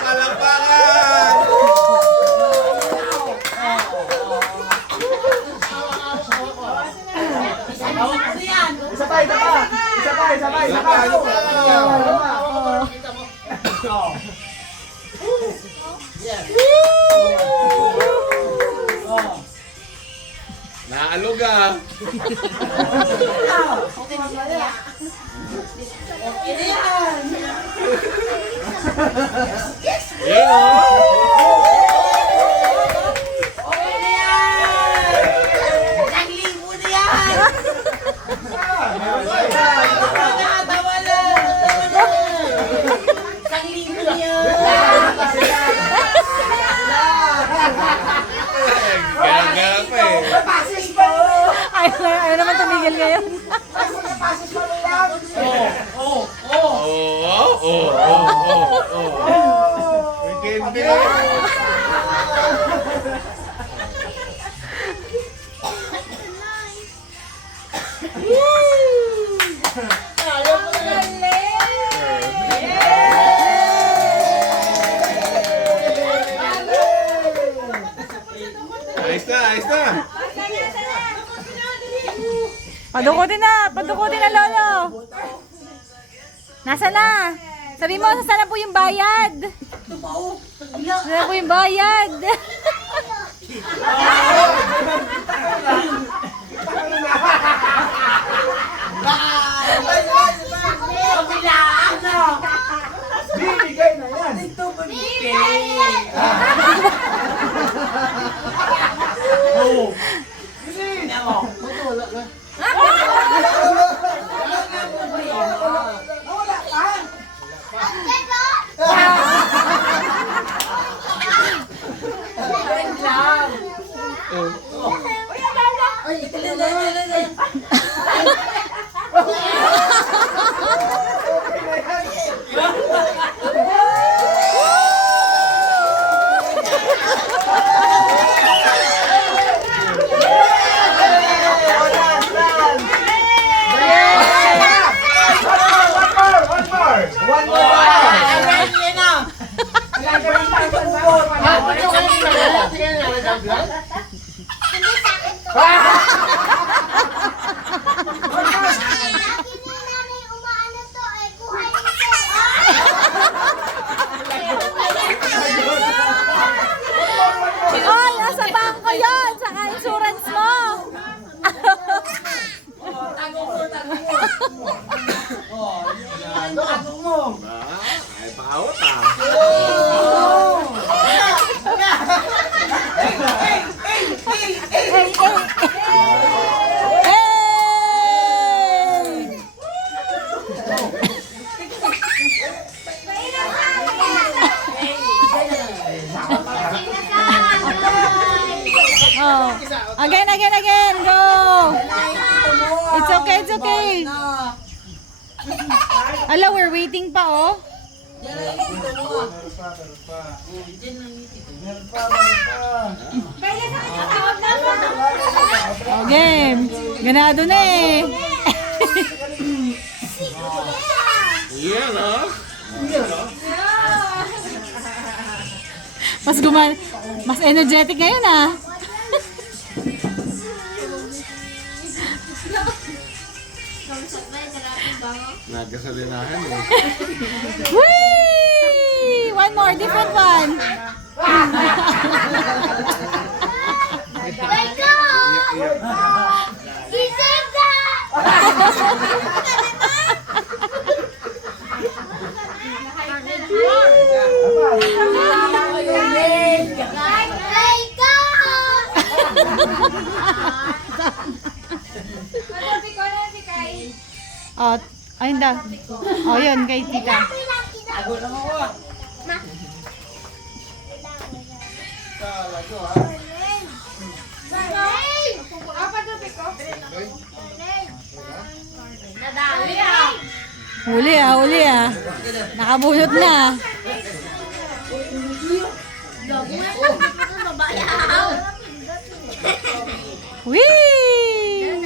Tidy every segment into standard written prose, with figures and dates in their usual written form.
Palakpakan! Isa pa, isa pa. Isa pa, isa pa, isa pa. Naalog ah. Yan oh. Gagap eh. Ayaw naman tumigil ngayon. Weekend Ayos na, ayos na. Padukutin na lolo. Nasaan na? Sabi mo, saan na po yung bayad? Saan na po yung bayad? Bibigay na yan. One Ay, nasa bangko yun! Saka insurance mo! Ay, paawat ah. Hey! Oh. Again, go! It's okay. Ala, we're waiting pa, oh. Oh, game. Ganado na eh. Yan ah. Mas energetic ngayon ah. Nagkasalinahan eh. Whee! One more, different one. Let go! He said that! Let go! Oh, ayun daw. Oh, yun, kay tita. Nadali ah! Huli ah. Nakabunot na. Whee!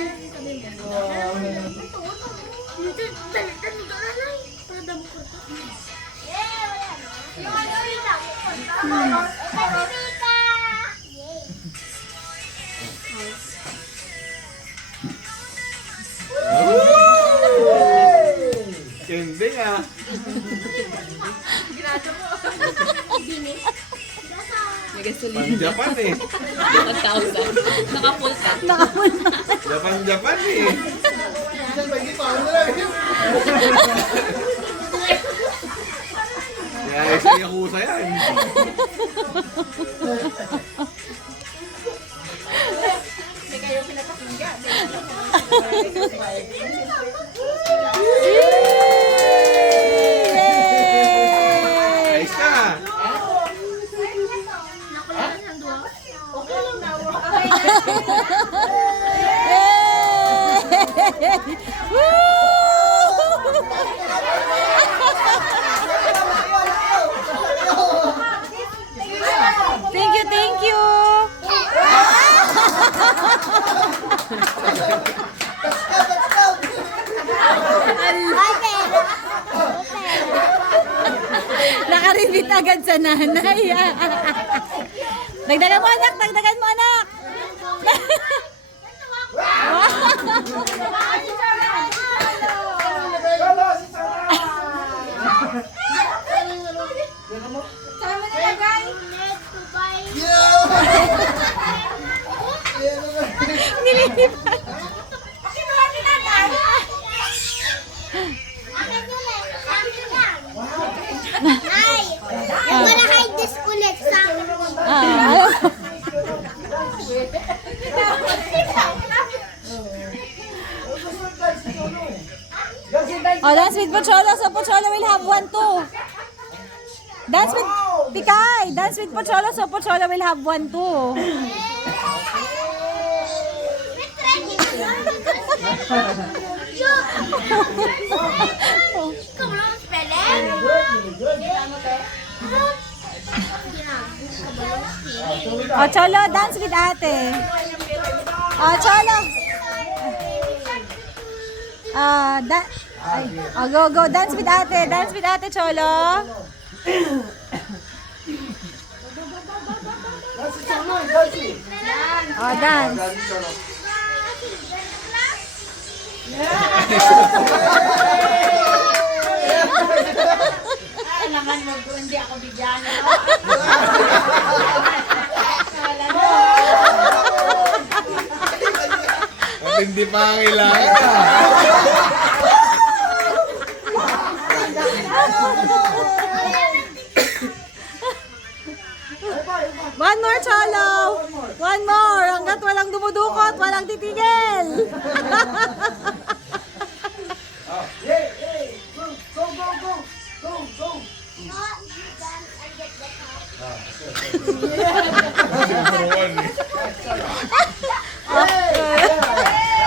Trending ah. Pan-Japan eh. Japan eh. Kaya isa Yakuza yan. Yay! Ayos na. Yay! Woo! Thank you, thank you. Nakaribit agad sa nanay. Dagdagan mo anak, dagdagan mo anak. Nililipat. Ay, wala kayo disconnect sa Oh, dance with Pocholo, so Pocholo will have one too. Dance with Pikay, dance with Pocholo, so Pocholo will have one too. Come on, spelling. Oh, Cholo, dance with ate. Oh, Cholo. Go, dance with ate, Cholo. Oh, dance. Alangan mo, hindi ako bigyan. Hindi pa ang kailangan. One more, Cholo. One more. Hanggat walang dumudukot, walang titigil.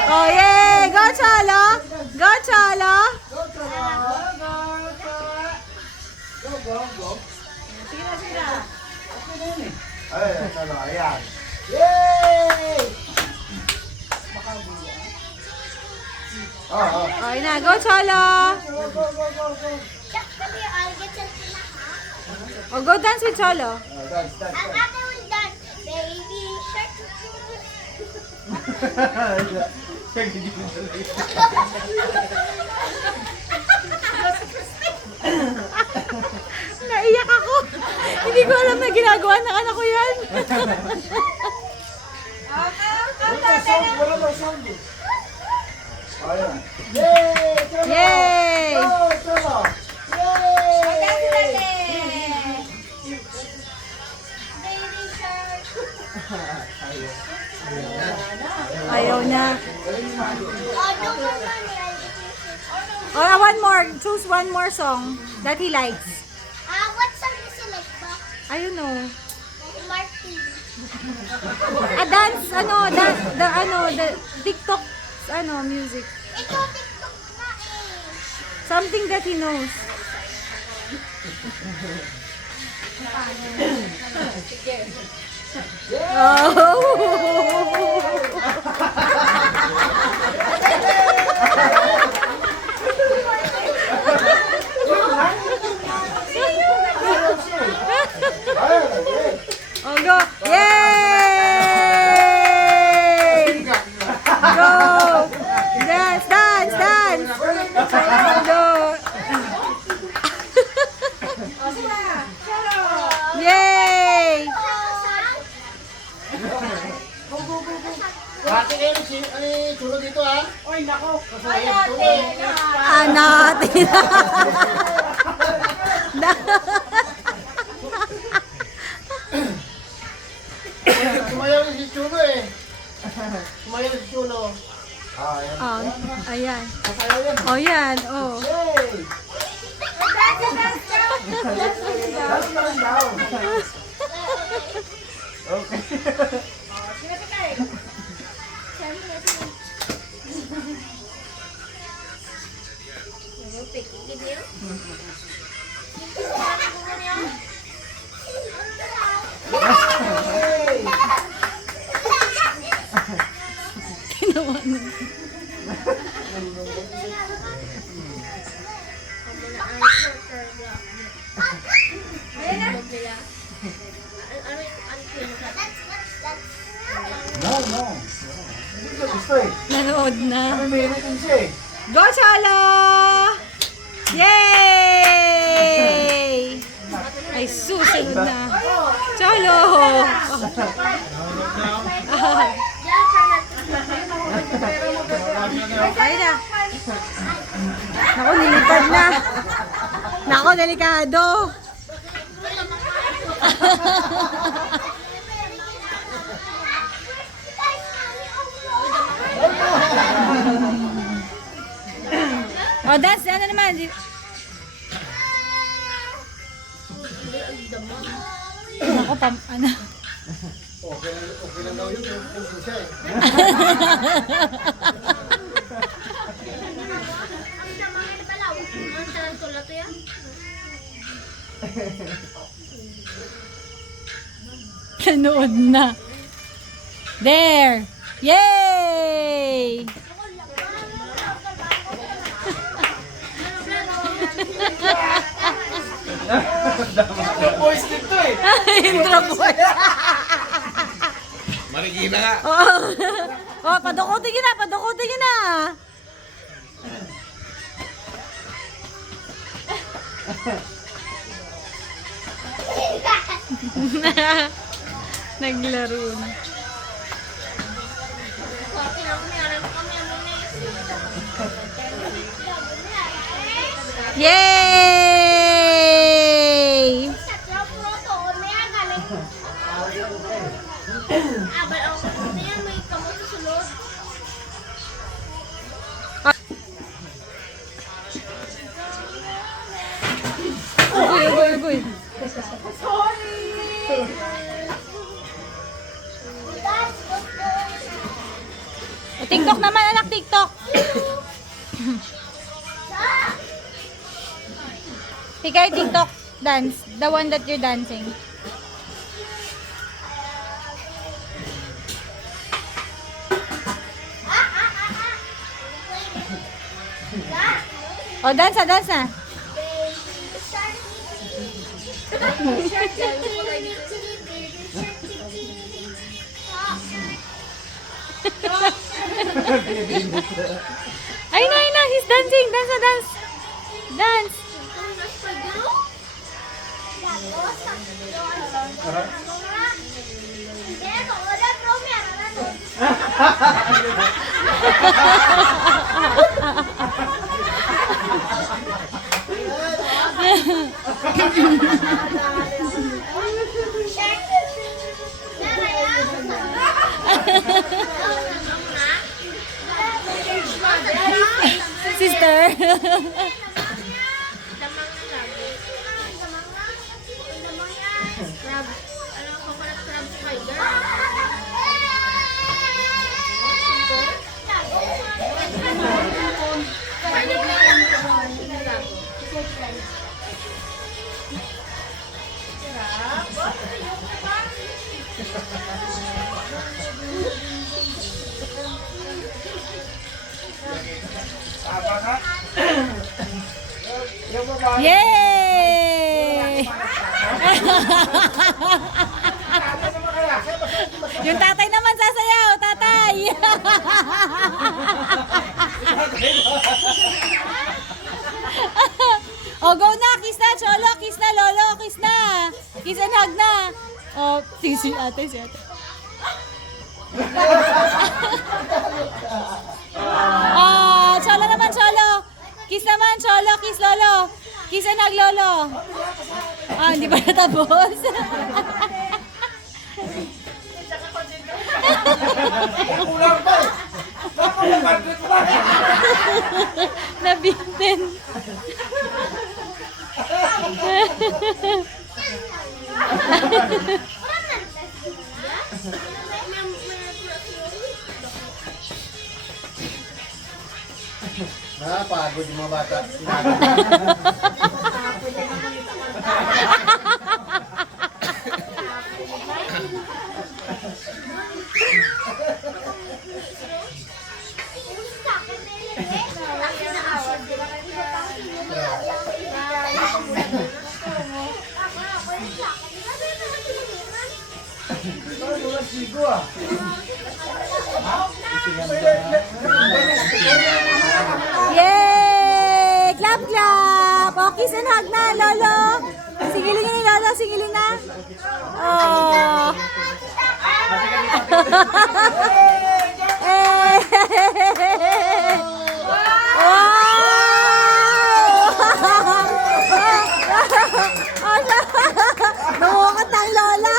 Oh, yay! Go, Cholo! Go, Cholo! Oh, yun na. Go, Cholo! Oh, go dance with Cholo. Ang ate will dance. Baby shark. Naiyak ako. Hindi ko alam na ginagawa ng anak ko yan. Yay! Ayaw na. Oh, one more. Choose one more song that he likes. What song does he like ba? I don't know. Martin. A dance, the TikTok, music. Ikaw TikTok na eh. Something that he knows. Oh, go! Yay! Go! Dance, dance, dance! Go! natin. Sumayaw si Chulo eh. Sumayaw si Chulo. Ah, yan. Oh, ayan. Sasayaw yan. Oh, yan. Oh. Hey! Dance na lang daw. Okay. Hey! Ginawa na. No, no. Hindi ko gusto eh. Nanood na. May meron siya eh. Go, Cholo! Yay! Ay, susunod na. Cholo! Ay na. Naku, nilipad na. Naku, delikado. Oh, dance. Ano naman? Ako, ano? Okay lang daw yun. Gusto siya eh. Nanood na. There! Yay! Boys dito eh. Intro boy. Marikina nga. Oh, padukutin niyo na, padukutin niyo na. Naglaro na. Yay! Uy, uy, uy. TikTok naman, anak, TikTok. Pikay, TikTok dance. The one that you're dancing. Oh, dance na, dance na. Ayun na, he's dancing. Dance na, dance. Dance. Sister. Yay! Yung tatay naman sasayaw, tatay. Oh, go na, kiss na, cholo, kiss na, lolo, kiss na. Kiss and hug na. Oh, si ate, si ate. Ah, Lolo, kiss Lolo. Kiss and hug Lolo. Ah, hindi pa natapos. Kulang pa eh. Napaka-budget pa. Nabitin. Napagod yung mga bata. Sigo ah. Yay! Clap, clap! O, kiss and hug na, Lolo. Singilin niyo ni Lolo, singilin na. Oh. Wow! Namukot ang Lola.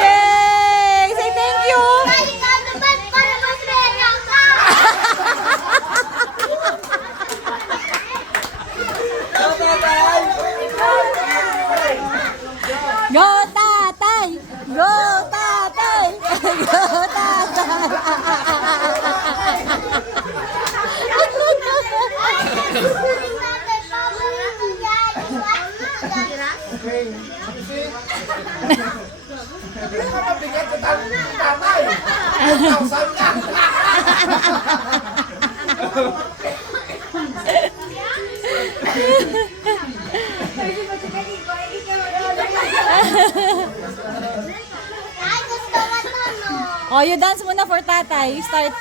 Yay! Say thank you! Balik ka naman para masaya ka! Go tatay! Go tatay! Go tatay! Okay. Mabigat sa tatay. Sabi ka. Ay, gusto ko to, no? Oh, you dance muna for tatay. You start.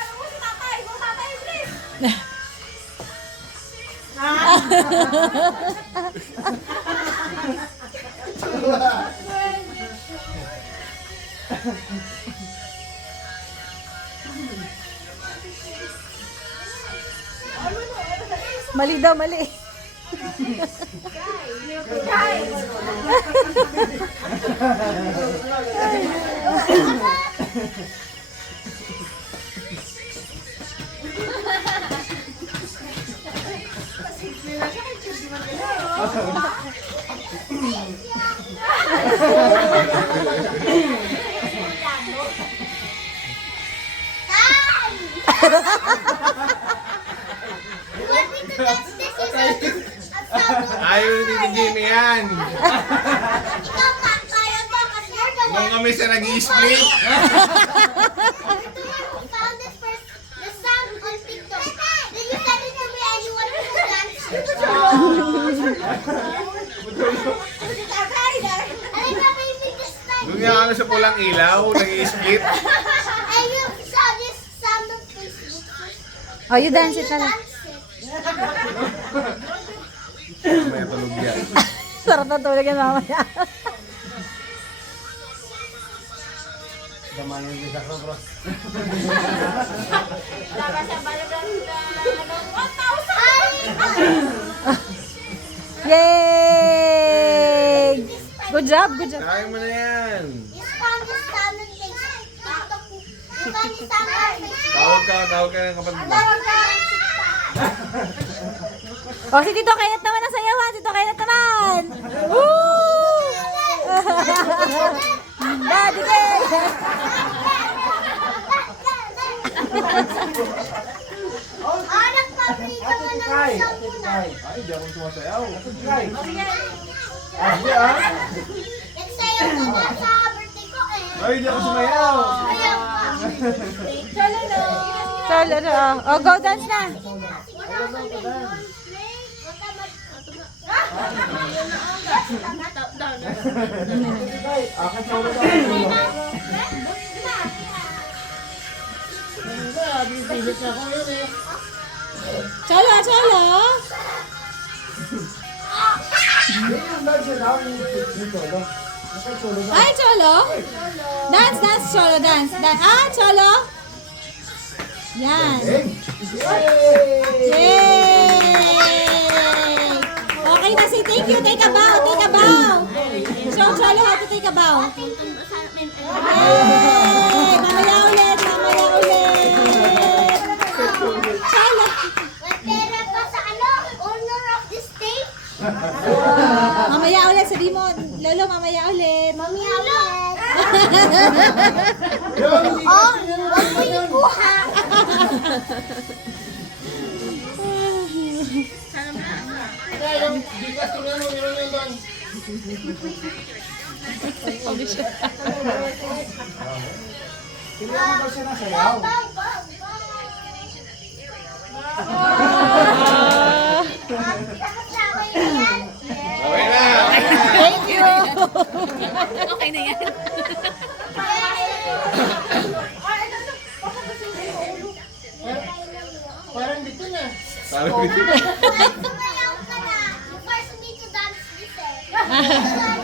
Mali daw, mali. Ayaw ni Tito Jimmy yan. Ikaw pa, kaya ba? Kasi you're the Nung one kami siya nag-i-split. who found this first, the song on TikTok. Then you sent it to me and you wanted to dance. Alam mo, baby, this time. Doon nga kami sa pulang ilaw, nag-i-split. And you saw this song on Facebook. Oh, you dance it na lang. Dance it. May tulog yan. Sarap na tulog yan mamaya. Damanin niyo sa cross. Yay! Good job, good job. Kaya mo na yan. You found this song on Facebook. You found this song on Facebook. Tawag ka ng kapatid mo. Oh, si Tito Kenneth naman ang sayawan. Tito Kenneth naman. Woo! Daddy Kay! Nagpaprito ka ng isang muna. Ay, di ako sumasayaw. Ay, hindi ah. Nagsayaw ka ba sa birthday ko eh? Ay, di ako sumayaw. Kaya ka. Solo, oh, go dance na. Akin sa ulo ka. Pilit na ako yun eh. Cholo, cholo. Ay, cholo. Dance, dance, cholo, dance. Ah, cholo. Yan. Yay! Okay na, say thank you. Take a bow, take a bow. Show cholo how to take a bow. Yay! Mamaya ulit, mamaya ulit. Cholo. May pera pa sa owner of this state. Mamaya ulit, sabi mo, Lolo, mamaya ulit. Mamaya ulit. Oh, huwag mo yung kuha. Kaya yung bigas ko na mo, yun yun doon. Bow, bow, bow, Kasama yun yan. Okay na. Thank you. Okay na yan. Parang dito na. Sabi ko dito. Sumayaw ka na. You forced me to dance this eh.